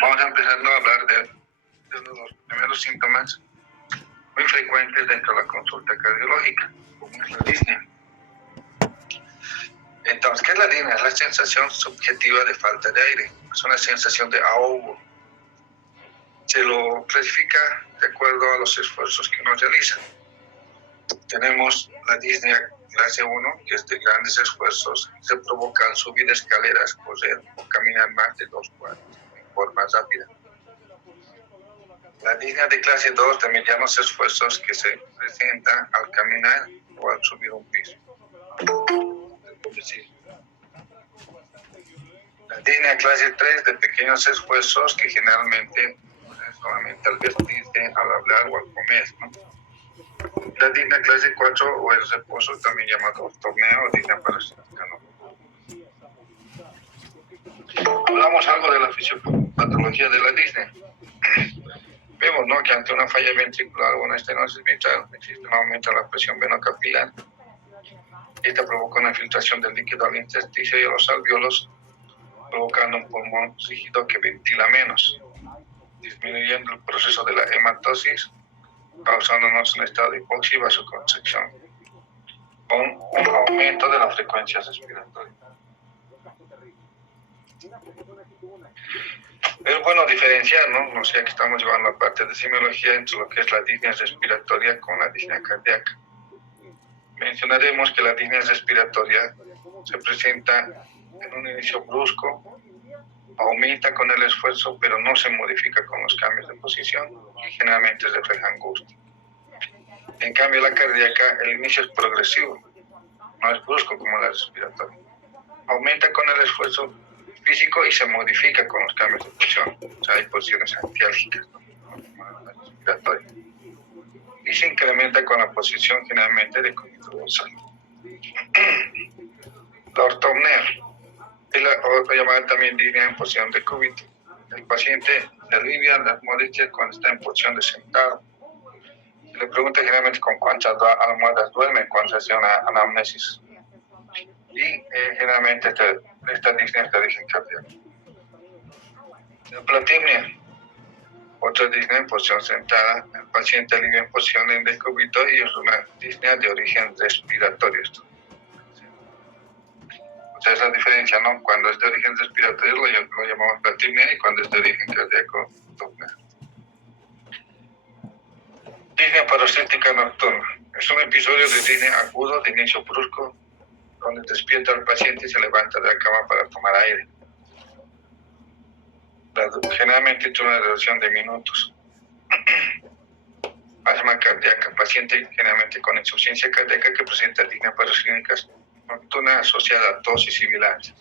Vamos a empezar a hablar de los primeros síntomas muy frecuentes dentro de la consulta cardiológica, como es la disnea. Entonces, ¿qué es la disnea? Es la sensación subjetiva de falta de aire. Es una sensación de ahogo. Se lo clasifica de acuerdo a los esfuerzos que uno realiza. Tenemos la disnea clase 1, que es de grandes esfuerzos. Se provoca al subir escaleras, correr o caminar más de 2 cuadras en forma rápida. La disnea de clase 2 de medianos esfuerzos, que se presenta al caminar o al subir un piso. La disnea clase 3 de pequeños esfuerzos, que generalmente solamente al vestirse, al hablar o al comer, ¿no? La disnea clase 4 o el reposo, también llamado torneo o disnea parasítica, ¿no? Hablamos algo de la fisiopatología de la disnea. Vemos, ¿no?, que ante una falla ventricular o una estenosis mitral existe un aumento de la presión venocapilar. Esta provoca una filtración del líquido al intersticio y a los alvéolos, provocando un pulmón rígido que ventila menos, disminuyendo el proceso de la hematosis, causándonos un estado de hipoxia y vasoconstricción, con un aumento de la frecuencia respiratoria. Es bueno diferenciar, ¿no? O sea que estamos llevando la parte de semiología entre lo que es la disnea respiratoria con la disnea cardíaca. Mencionaremos que la disnea respiratoria se presenta en un inicio brusco, aumenta con el esfuerzo, pero no se modifica con los cambios de posición y generalmente refleja angustia. En cambio, la cardíaca, el inicio es progresivo, no es brusco como la respiratoria. Aumenta con el esfuerzo físico y se modifica con los cambios de posición. O sea, hay posiciones antiálgicas, ¿no?, como la respiratoria. Y se incrementa con la posición generalmente de cúbito dorsal. La ortopnea es la llamada también disnea en posición de cúbito. El paciente alivia las molestias cuando está en posición de sentado. Se le pregunta generalmente con cuántas almohadas duerme cuando se hace una anamnesis. Y generalmente esta disnea es de origen cardíaco. La platimia, otra disnea en posición sentada. El paciente alivia en posición de decúbito y es una disnea de origen respiratorio. O sea, es la diferencia, ¿no? Cuando es de origen respiratorio lo llamamos platimia y cuando es de origen cardíaco, ortopnea. Disnea parasítica nocturna. Es un episodio de disnea agudo de inicio brusco, donde despierta al paciente y se levanta de la cama para tomar aire. Generalmente tiene una duración de minutos. Asma cardíaca. Paciente generalmente con insuficiencia cardíaca que presenta disnea parasítica nocturna asociada a tos y sibilancias.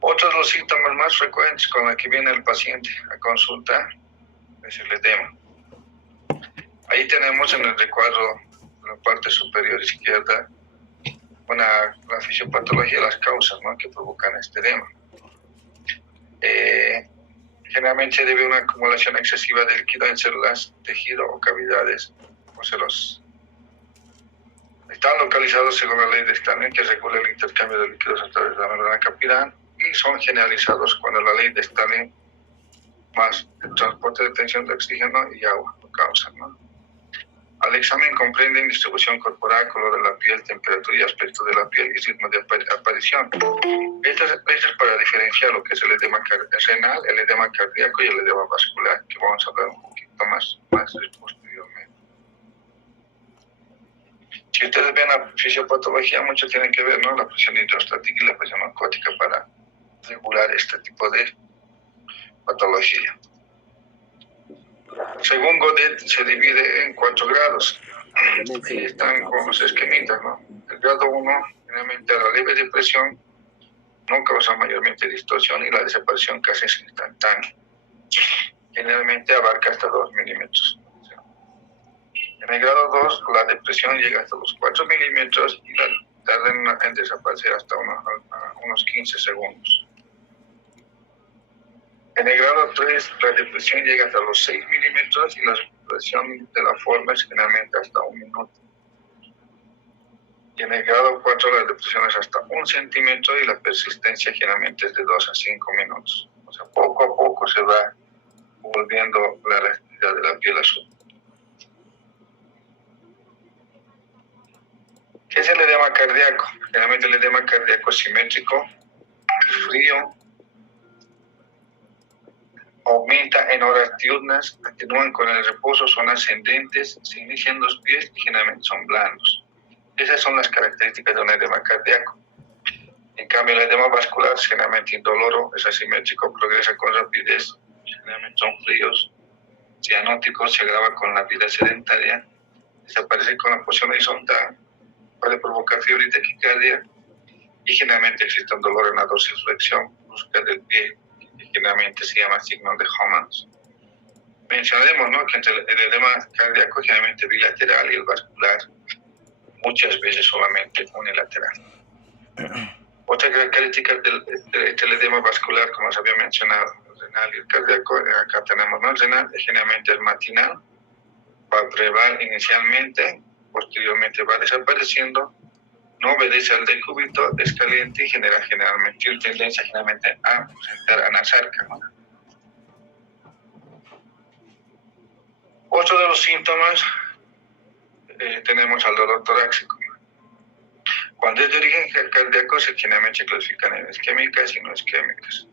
Otro de los síntomas más frecuentes con los que viene el paciente a consulta es el edema. Ahí tenemos en el recuadro, en la parte superior izquierda, la fisiopatología de las causas, ¿no?, que provocan este edema. Generalmente se debe a una acumulación excesiva de líquido en células, tejido o cavidades ocellosas. Están localizados según la ley de Stalin, que regula el intercambio de líquidos a través de la membrana capilar, y son generalizados cuando la ley de Stalin más el transporte de tensión de oxígeno y agua lo causan, ¿no? Al examen comprenden distribución corporal, color de la piel, temperatura y aspecto de la piel y ritmo de aparición. Esto es para diferenciar lo que es el edema renal, el edema cardíaco y el edema vascular, que vamos a hablar un poquito más posteriormente. Si ustedes ven la fisiopatología, mucho tiene que ver, ¿no?, la presión hidrostática y la presión osmótica para regular este tipo de patología. Según Godet, se divide en 4 grados. Ahí están con los esquemitas, ¿no? El grado 1, generalmente la leve depresión, no causa mayormente distorsión y la desaparición casi es instantánea. Generalmente abarca hasta 2 milímetros. En el grado 2, la depresión llega hasta los 4 milímetros y tarda en desaparecer hasta unos 15 segundos. En el grado 3, la depresión llega hasta los 6 milímetros y la recuperación de la forma es generalmente hasta 1 minuto. en el grado 4 la depresión es hasta 1 centímetro y la persistencia generalmente es de 2 a 5 minutos. O sea, poco a poco se va volviendo la elasticidad de la piel azul. ¿Qué es el edema cardíaco? Generalmente el edema cardíaco es simétrico, frío, aumenta en horas diurnas, atenúan con el reposo, son ascendentes, se inician los pies y generalmente son blandos. Esas son las características de un edema cardíaco. En cambio, el edema vascular es generalmente indoloro, es asimétrico, progresa con rapidez, generalmente son fríos, cianóticos, se agrava con la vida sedentaria, desaparece con la posición horizontal, puede provocar fiebre y taquicardia y generalmente existe un dolor en la dorsiflexión brusca del pie, que generalmente se llama signo de Homans. Mencionaremos, ¿no?, que entre el edema cardíaco generalmente bilateral y el vascular muchas veces solamente unilateral. Otra característica del edema vascular, como se había mencionado, el renal y el cardíaco, acá tenemos, ¿no?, el renal generalmente es matinal, va a brevar inicialmente, posteriormente va desapareciendo, no obedece al decúbito, es caliente y genera generalmente, tiene tendencia generalmente a presentar anasarca, ¿no? Otro de los síntomas tenemos al dolor torácico. Cuando es de origen cardíaco se generalmente clasifican en isquémicas y no isquémicas.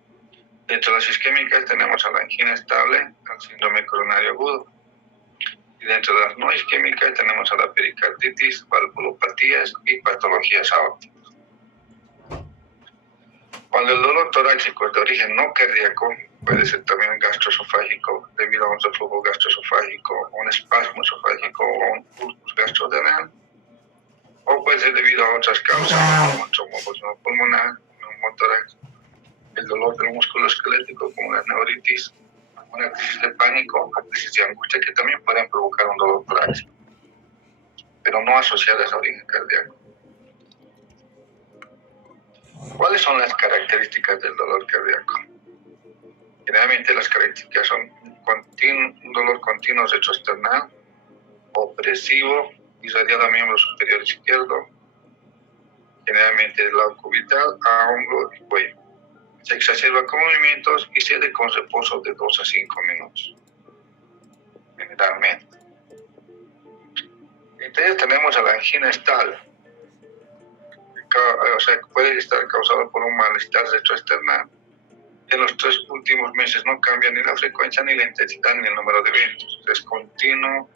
Dentro de las isquémicas tenemos a la angina estable, al síndrome coronario agudo. Y dentro de las no isquémicas tenemos a la pericarditis, valvulopatías y patologías aórticas. Cuando el dolor torácico es de origen no cardíaco, puede ser también gastroesofágico, debido a un reflujo gastroesofágico, un espasmo esofágico o un ulcus gastrodenal, o puede ser debido a otras causas, como tromboembolismo pulmonar, neumotórax, el dolor del músculo esquelético, como una neuritis, una crisis de pánico, una crisis de angustia, que también pueden provocar un dolor torácico, pero no asociadas a origen cardíaco. ¿Cuáles son las características del dolor cardíaco? Generalmente las características son un dolor continuo retroesternal, opresivo, irradiado a miembro superior izquierdo, generalmente del lado cubital a hombro y cuello. Se exacerba con movimientos y cede con reposo de 2 a 5 minutos, generalmente. Entonces tenemos a la angina estable, o sea, que puede estar causado por un malestar retroesternal. En los 3 últimos meses no cambia ni la frecuencia, ni la intensidad, ni el número de eventos. Es continuo,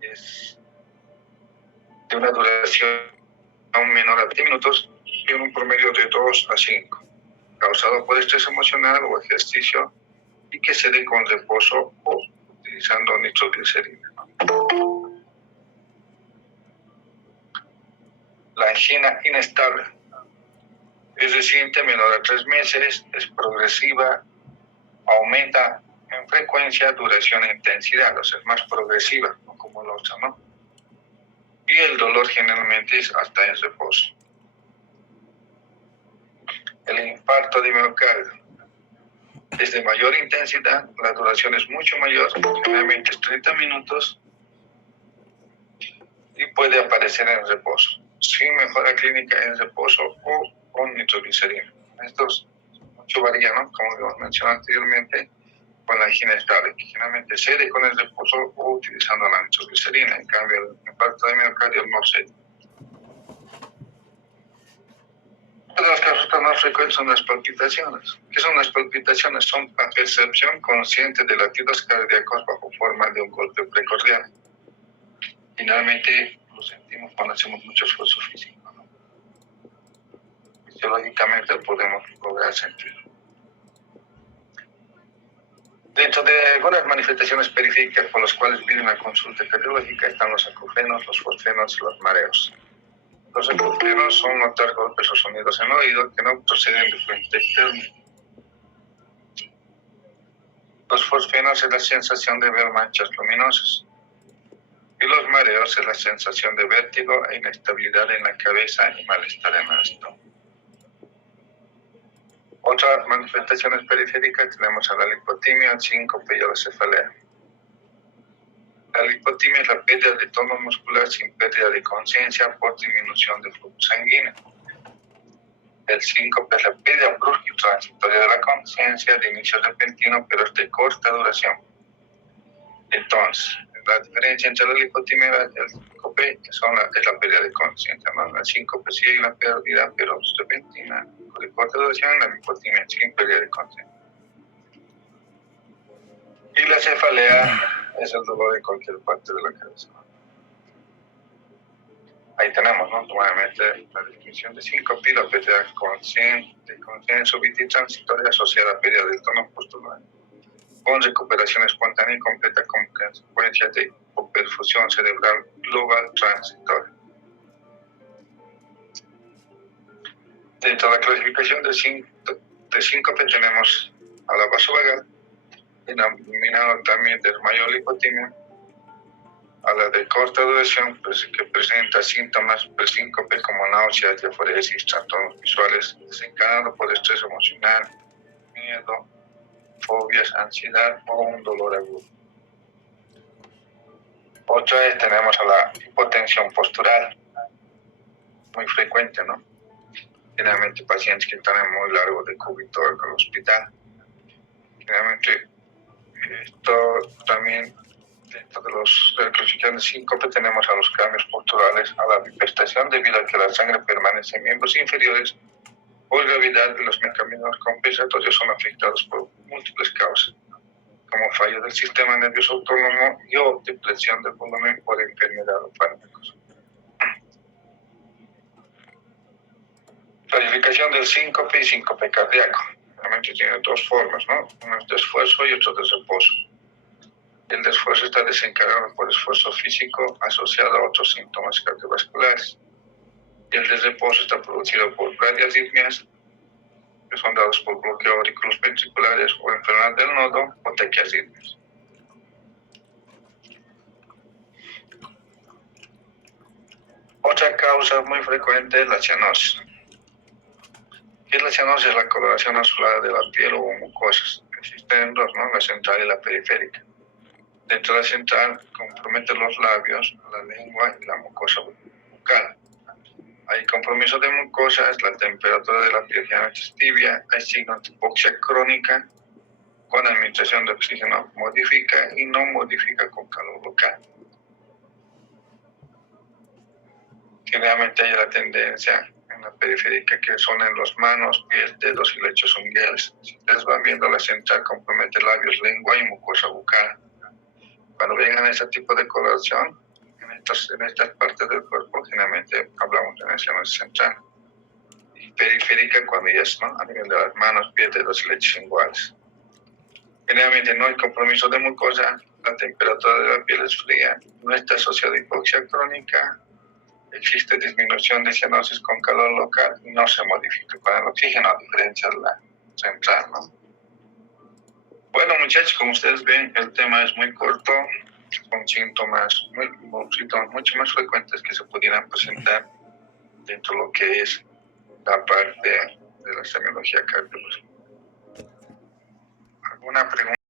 es de una duración aún menor a 20 minutos y en un promedio de 2 a 5, causado por estrés emocional o ejercicio y que se dé con reposo o utilizando nitroglicerina. La angina inestable es reciente, menor a 3 meses, es progresiva, aumenta en frecuencia, duración e intensidad, o sea, es más progresiva, no como la otra, ¿no? Y el dolor generalmente es hasta en reposo. El infarto de miocardio es de mayor intensidad, la duración es mucho mayor, generalmente es 30 minutos y puede aparecer en reposo, sin mejora clínica en reposo o con nitroglicerina. Estos mucho varían, ¿no?, como hemos mencionado anteriormente, con la angina estable, que generalmente cede con el reposo o utilizando la nitroglicerina. En cambio, el infarto de miocardio no cede. Una de las causas más frecuentes son las palpitaciones. ¿Qué son las palpitaciones? Son la percepción consciente de latidos cardíacos bajo forma de un golpe precordial. Finalmente, lo sentimos cuando hacemos mucho esfuerzo físico, ¿no? Fisiológicamente podemos lograr sentirlo. Dentro de algunas manifestaciones periféricas por las cuales viene una consulta cardiológica están los acufenos, los fosfenos y los mareos. Los acufenos son notar golpes o sonidos en el oído que no proceden de fuente externa. Los fosfenos es la sensación de ver manchas luminosas. Y los mareos es la sensación de vértigo e inestabilidad en la cabeza y malestar en el estómago. Otras manifestaciones periféricas tenemos a la lipotimia, el síncope y la cefalea. La lipotimia es la pérdida de tono muscular sin pérdida de conciencia por disminución de flujo sanguíneo. El síncope es la pérdida brusca y transitoria de la conciencia de inicio repentino, pero es de corta duración. Entonces, la diferencia entre la lipotimia y el síncope es la pérdida de conciencia, ¿no? La síncope sí hay la pérdida, pero es repentina, de corta duración, la lipotimia sin pérdida de conciencia. Y la cefalea es el dolor en cualquier parte de la cabeza. Ahí tenemos, ¿no? Nuevamente la definición de síncope, la pérdida de conciencia súbita y transitoria asociada a pérdida del tono postural, con recuperación espontánea y completa como consecuencia de hipoperfusión cerebral global transitoria. Dentro de la clasificación de síncope tenemos a la vasovagal, denominado también desmayolipotimia, a la de corta duración, pues, que presenta síntomas de síncope como náuseas, diaforesis, trastornos visuales, desencadenado por estrés emocional, miedo, fobias, ansiedad o un dolor agudo. Otra vez tenemos a la hipotensión postural, muy frecuente, ¿no? Generalmente pacientes que están en muy largo decúbito al hospital. Generalmente esto también, dentro de la clasificación de síncope, tenemos a los cambios posturales, a la bipestación debido a que la sangre permanece en miembros inferiores o gravedad de los mecanismos compensatorios son afectados por múltiples causas, como fallo del sistema nervioso autónomo y o depresión del volumen por enfermedad o fármacos. Clasificación del síncope y síncope cardíaco. Realmente tiene dos formas, ¿no? Uno es de esfuerzo y otro de reposo. El de esfuerzo está desencadenado por esfuerzo físico asociado a otros síntomas cardiovasculares. Y el de reposo está producido por bradiarritmias, que son dados por bloqueo auriculares ventriculares o enfermedad del nodo o taquiarritmias. Otra causa muy frecuente es la cianosis. ¿Qué es la cianosis? Es la coloración azulada de la piel o mucosas. Existen dos, ¿no? La central y la periférica. Dentro de la central compromete los labios, la lengua y la mucosa bucal. Hay compromiso de mucosas, la temperatura de la piel generalmente es tibia, hay signos de hipoxia crónica, con administración de oxígeno modifica y no modifica con calor local. Generalmente hay la tendencia en la periférica que son en las manos, pies, dedos y lechos unguiales. Si ustedes van viendo, la central compromete labios, lengua y mucosa bucal. Cuando vengan ese tipo de coloración, en estas partes del cuerpo, generalmente hablamos de cianosis central. Y periférica cuando ya es, ¿no? A nivel de las manos, pies, dedos y lechos unguiales. Generalmente no hay compromiso de mucosa, la temperatura de la piel es fría, no está asociada a hipoxia crónica, existe disminución de cianosis con calor local y no se modifica con el oxígeno, a diferencia de la central, ¿no? Bueno, muchachos, como ustedes ven, el tema es muy corto, son síntomas mucho más frecuentes que se pudieran presentar dentro de lo que es la parte de la semiología cardiovascular. ¿Alguna pregunta?